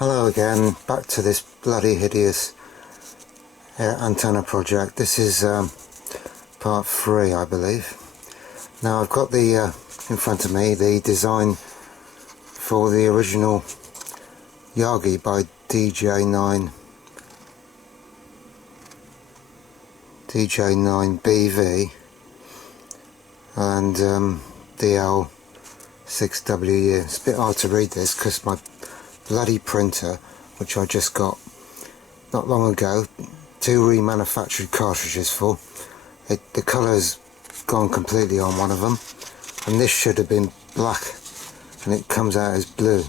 Hello again, back to this bloody hideous antenna project. This is part 3, I believe. Now I've got the in front of me the design for the original Yagi by DJ9BV and DL6WU. It's a bit hard to read this because my bloody printer, which I just got not long ago, 2 remanufactured cartridges for, the colour's gone completely on one of them, and this should have been black and it comes out as blue,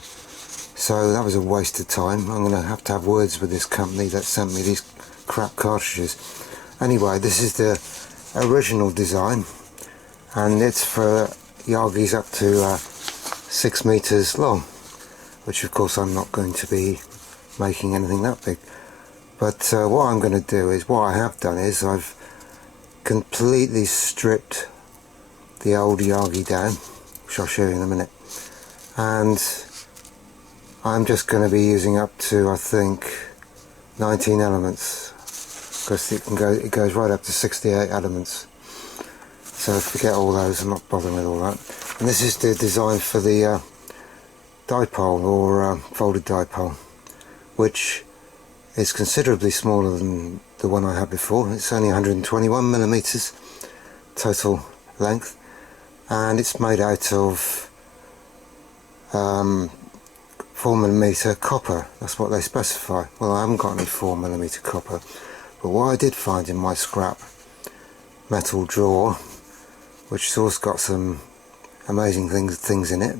so that was a waste of time. I'm going to have words with this company that sent me these crap cartridges. Anyway, this is the original design, and it's for Yagis up to 6 meters long, which of course I'm not going to be making anything that big. But what I'm going to do is, what I have done is I've completely stripped the old Yagi down, which I'll show you in a minute, and I'm just going to be using up to, I think, 19 elements, because it goes right up to 68 elements. So forget all those, I'm not bothering with all that. And this is the design for the dipole, or folded dipole, which is considerably smaller than the one I had before. It's only 121 millimeters total length, and it's made out of 4mm copper. That's what they specify. Well, I haven't got any 4mm copper, but what I did find in my scrap metal drawer, which has also got some amazing things in it,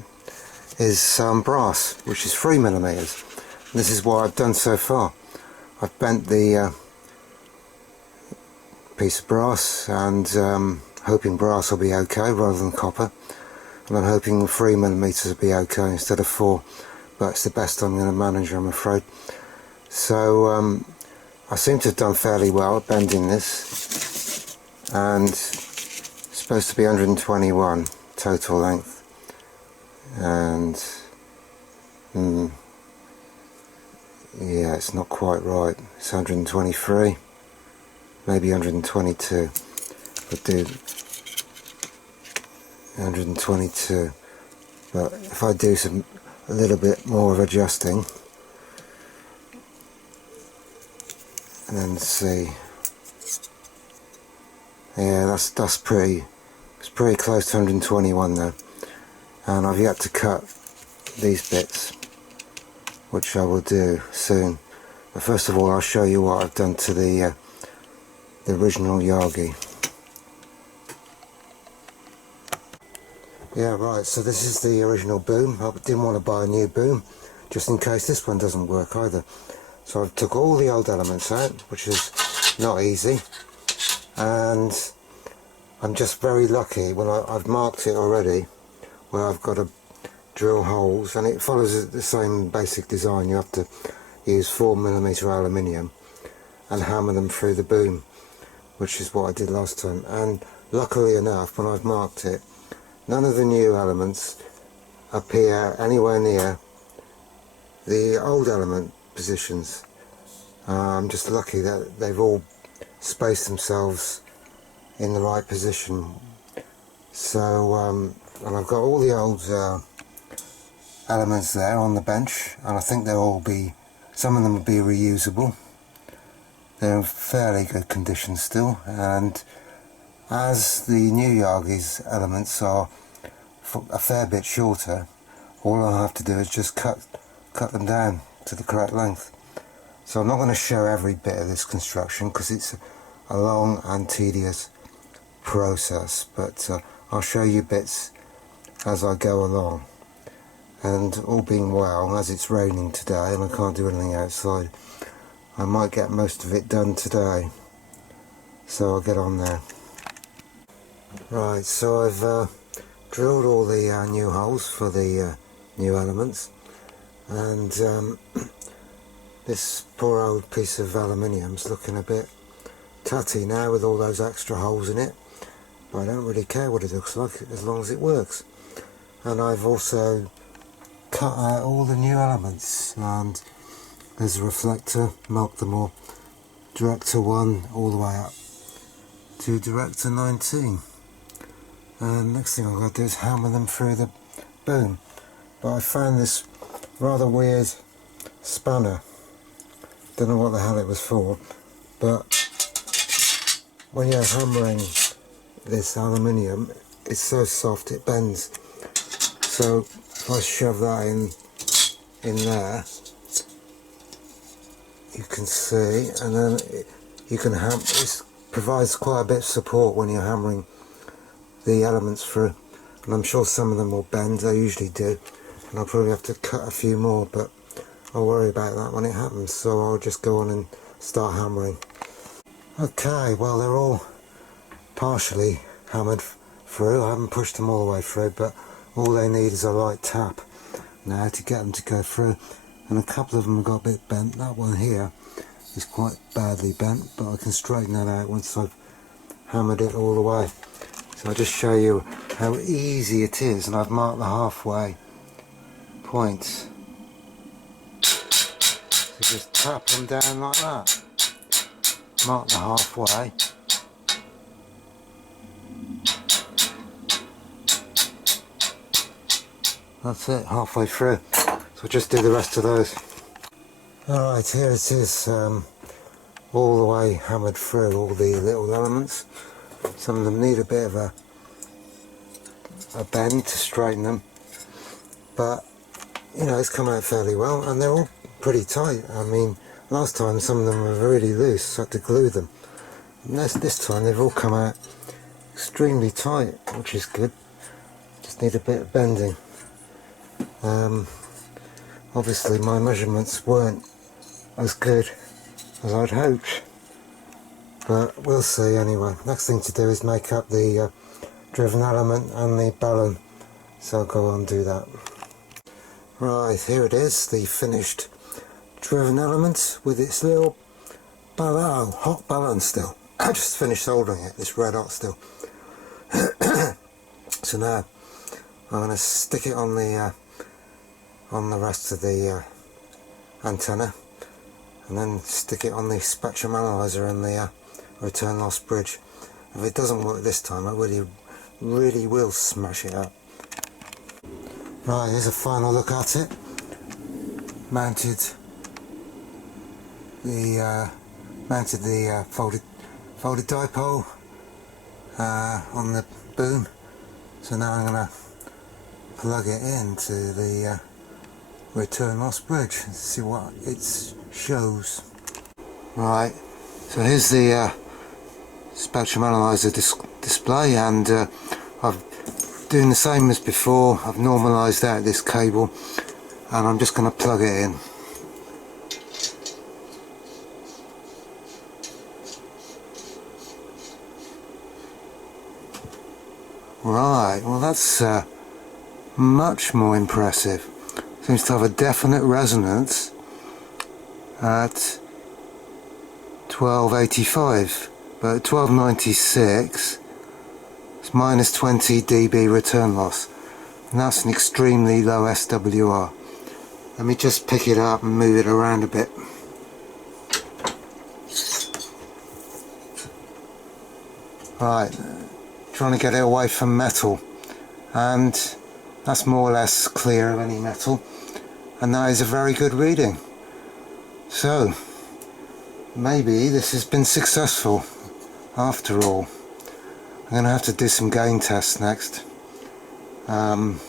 is some brass, which is 3mm. This is what I've done so far. I've bent the piece of brass, and hoping brass will be okay rather than copper, and I'm hoping 3mm will be okay instead of 4, but it's the best I'm going to manage, I'm afraid. So I seem to have done fairly well at bending this, and it's supposed to be 121 total length, and yeah, it's not quite right. It's 123, maybe 122, but do 122. But if I do a little bit more of adjusting, and then see, yeah, that's pretty. It's pretty close to 121 though, and I've yet to cut these bits, which I will do soon. But first of all, I'll show you what I've done to the original Yagi. Yeah, right, so this is the original boom. I didn't want to buy a new boom, just in case this one doesn't work either. So I took all the old elements out, which is not easy, and I'm just very lucky when I've marked it already, where I've got to drill holes, and it follows the same basic design. You have to use 4mm aluminium and hammer them through the boom, which is what I did last time. And luckily enough, when I've marked it, none of the new elements appear anywhere near the old element positions. I'm just lucky that they've all spaced themselves in the right position. So and I've got all the old elements there on the bench, and I think they'll all be, some of them will be reusable. They're in fairly good condition still, and as the new Yagi's elements are a fair bit shorter, all I have to do is just cut them down to the correct length. So I'm not going to show every bit of this construction because it's a long and tedious process, but I'll show you bits as I go along. And all being well, as it's raining today and I can't do anything outside, I might get most of it done today, so I'll get on there. Right, so I've drilled all the new holes for the new elements, and this poor old piece of aluminium's looking a bit tatty now with all those extra holes in it, but I don't really care what it looks like as long as it works. And I've also cut out all the new elements, and There's a reflector, mark them all. Director 1 all the way up to Director 19. And next thing I've got to do is hammer them through the boom. But I found this rather weird spanner. Don't know what the hell it was for, but when you're hammering this aluminium, it's so soft it bends. So if I shove that in there, you can see, and then you can it provides quite a bit of support when you're hammering the elements through. And I'm sure some of them will bend, they usually do, and I'll probably have to cut a few more, but I'll worry about that when it happens, so I'll just go on and start hammering. Okay, well, they're all partially hammered through. I haven't pushed them all the way through, but all they need is a light tap now to get them to go through. And a couple of them have got a bit bent. That one here is quite badly bent, but I can straighten that out once I've hammered it all the way. So I'll just show you how easy it is, and I've marked the halfway points. So just tap them down like that. Mark the halfway. That's it, halfway through. So just do the rest of those. Alright, here it is, all the way hammered through all the little elements. Some of them need a bit of a bend to straighten them, but you know, it's come out fairly well, and they're all pretty tight. I mean, last time some of them were really loose, so I had to glue them. And this time they've all come out extremely tight, which is good. Just need a bit of bending. Obviously my measurements weren't as good as I'd hoped, but we'll see anyway. Next thing to do is make up the driven element and the ballon, so I'll go on and do that. Right, here it is, the finished driven element with its little ballon, hot ballon still. I just finished soldering it, it's red hot still. So now I'm going to stick it on the rest of the antenna, and then stick it on the spectrum analyzer and the return loss bridge. If it doesn't work this time, I really will smash it up. Right, here's a final look at it. Mounted the folded dipole on the boom. So now I'm going to plug it into the return loss bridge and see what it shows. Right, so here's the spectrum analyzer display, and I've doing the same as before. I've normalised out this cable, and I'm just going to plug it in. Right, well that's much more impressive. Seems to have a definite resonance at 1285, but at 1296 it's minus 20 dB return loss, and that's an extremely low SWR. Let me just pick it up and move it around a bit. Right, trying to get it away from metal, and that's more or less clear of any metal, and that is a very good reading. So maybe this has been successful after all. I'm going to have to do some gain tests next. I'm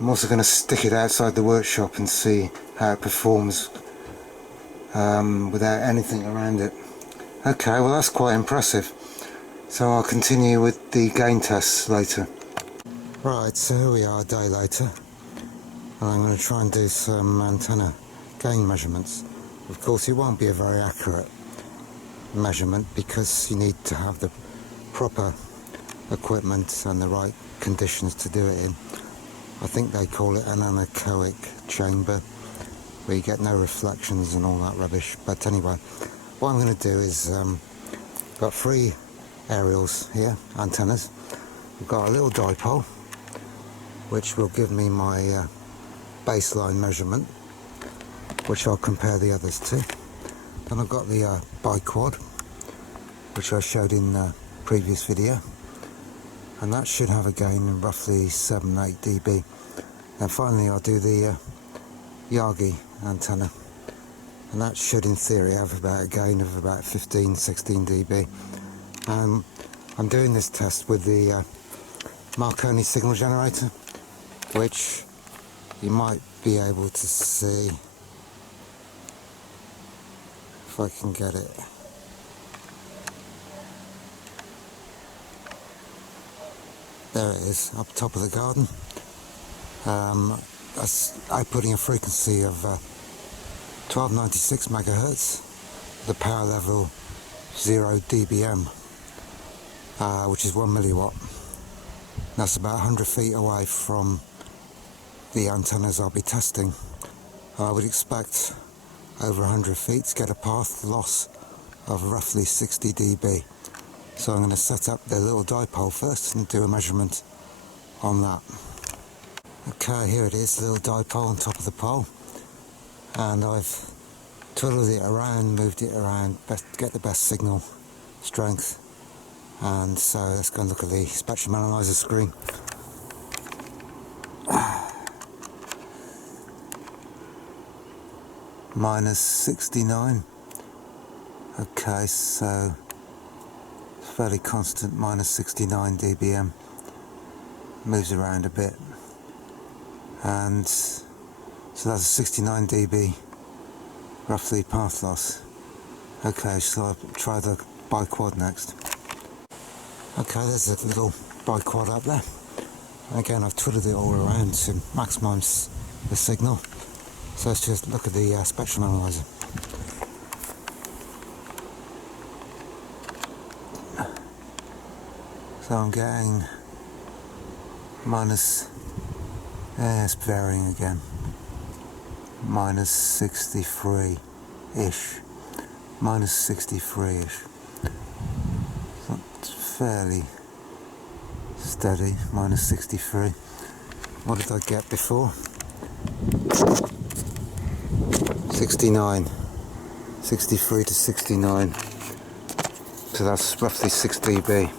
also going to stick it outside the workshop and see how it performs without anything around it. Okay, well that's quite impressive. So I'll continue with the gain tests later. Right, so here we are a day later, and I'm going to try and do some antenna gain measurements. Of course it won't be a very accurate measurement because you need to have the proper equipment and the right conditions to do it in. I think they call it an anechoic chamber, where you get no reflections and all that rubbish. But anyway, what I'm going to do is got 3 aerials here, antennas. We've got a little dipole which will give me my baseline measurement. which I'll compare the others to. Then I've got the biquad, which I showed in the previous video, and that should have a gain of roughly 7-8 dB. And finally I'll do the yagi antenna, and that should in theory have about a gain of about 15-16 dB. I'm doing this test with the Marconi signal generator, which you might be able to see if I can get it. There it is, up top of the garden. That's outputting a frequency of 1296 megahertz, the power level 0 dBm, which is 1 milliwatt. That's about 100 feet away from the antennas I'll be testing. I would expect over 100 feet to get a path loss of roughly 60 dB. So I'm going to set up the little dipole first and do a measurement on that. Okay, here it is, little dipole on top of the pole, and I've twiddled it around, moved it around, to get the best signal strength. And so let's go and look at the spectrum analyzer screen. Minus 69. Okay, so it's fairly constant, minus 69 dBm. Moves around a bit. And so that's a 69 dB roughly path loss. Okay, so I'll try the biquad next. Okay, there's a little biquad up there. Again, I've twiddled it all around to maximise the signal. So let's just look at the spectrum analyzer. So I'm getting minus, it's varying again, minus 63-ish, minus 63-ish. It's fairly steady, minus 63. What did I get before? 69, 63 to 69, so that's roughly 6 dB.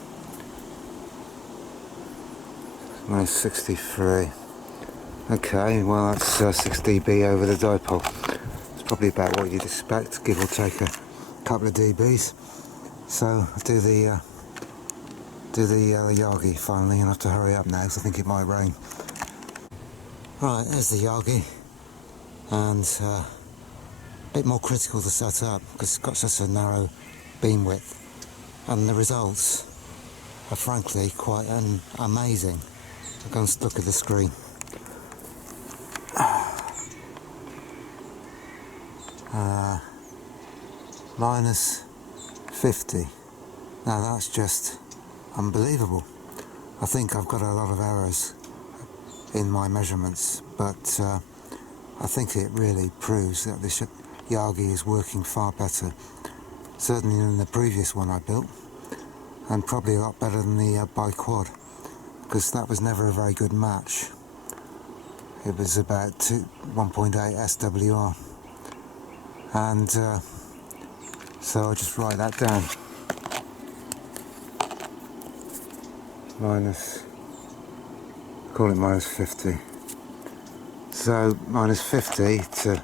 Minus 63. Okay, well that's 6 dB over the dipole. It's probably about what you'd expect, give or take a couple of dBs. So I'll do the yagi finally, and I have to hurry up now because I think it might rain. Right, there's the yagi, and a bit more critical to set up because it's got such a narrow beam width, and the results are frankly quite amazing. So go and look at the screen. Minus 50. Now that's just unbelievable. I think I've got a lot of errors in my measurements, but I think it really proves that this yagi is working far better, certainly than the previous one I built, and probably a lot better than the biquad, because that was never a very good match. It was about 1.8 SWR, and so I'll just write that down. Call it minus 50. So minus 50 to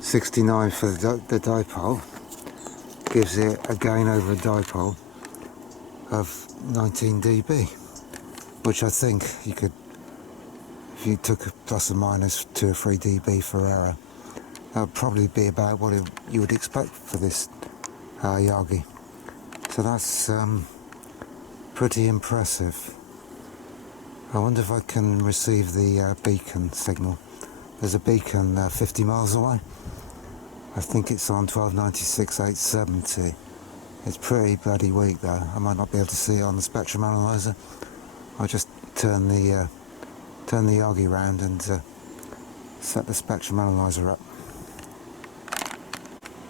69 for the dipole gives it a gain over a dipole of 19 dB, which I think you could, if you took a plus or minus 2 or 3 dB for error, that would probably be about what you would expect for this yagi. So that's pretty impressive. I wonder if I can receive the beacon signal. There's a beacon 50 miles away. I think it's on 1296-870. It's pretty bloody weak though. I might not be able to see it on the spectrum analyzer. I'll just turn the yagi round and set the spectrum analyzer up.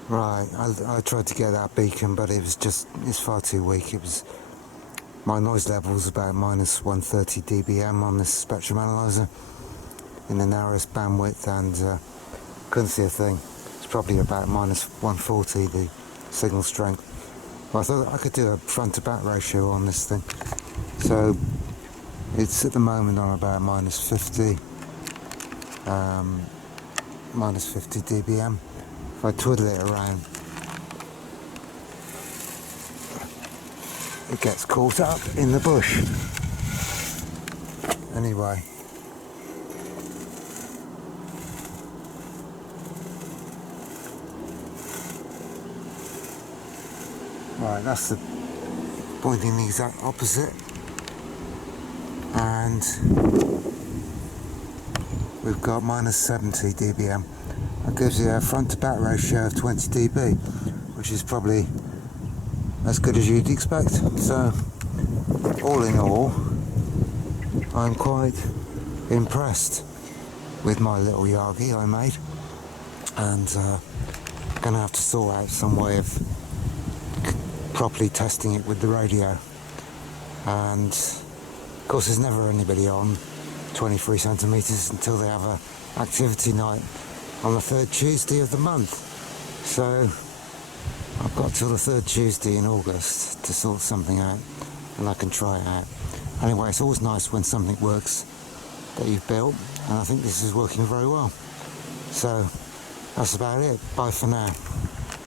Right, I tried to get that beacon, but it's far too weak. My noise level was about minus 130 dBm on this spectrum analyzer in the narrowest bandwidth, and couldn't see a thing. It's probably about minus 140 the signal strength. Well, I thought I could do a front to back ratio on this thing. So it's at the moment on about minus 50 dBm. If I twiddle it around, it gets caught up in the bush. Anyway, right, that's the pointing the exact opposite, and we've got minus 70 dBm. That gives you a front to back ratio of 20 dB, which is probably as good as you'd expect. So all in all, I'm quite impressed with my little yagi I made, and gonna have to sort out some way of properly testing it with the radio. And of course there's never anybody on 23 centimeters until they have a activity night on the third Tuesday of the month. So I've got till the third Tuesday in August to sort something out, and I can try it out. Anyway, it's always nice when something works that you've built, and I think this is working very well. So that's about it. Bye for now.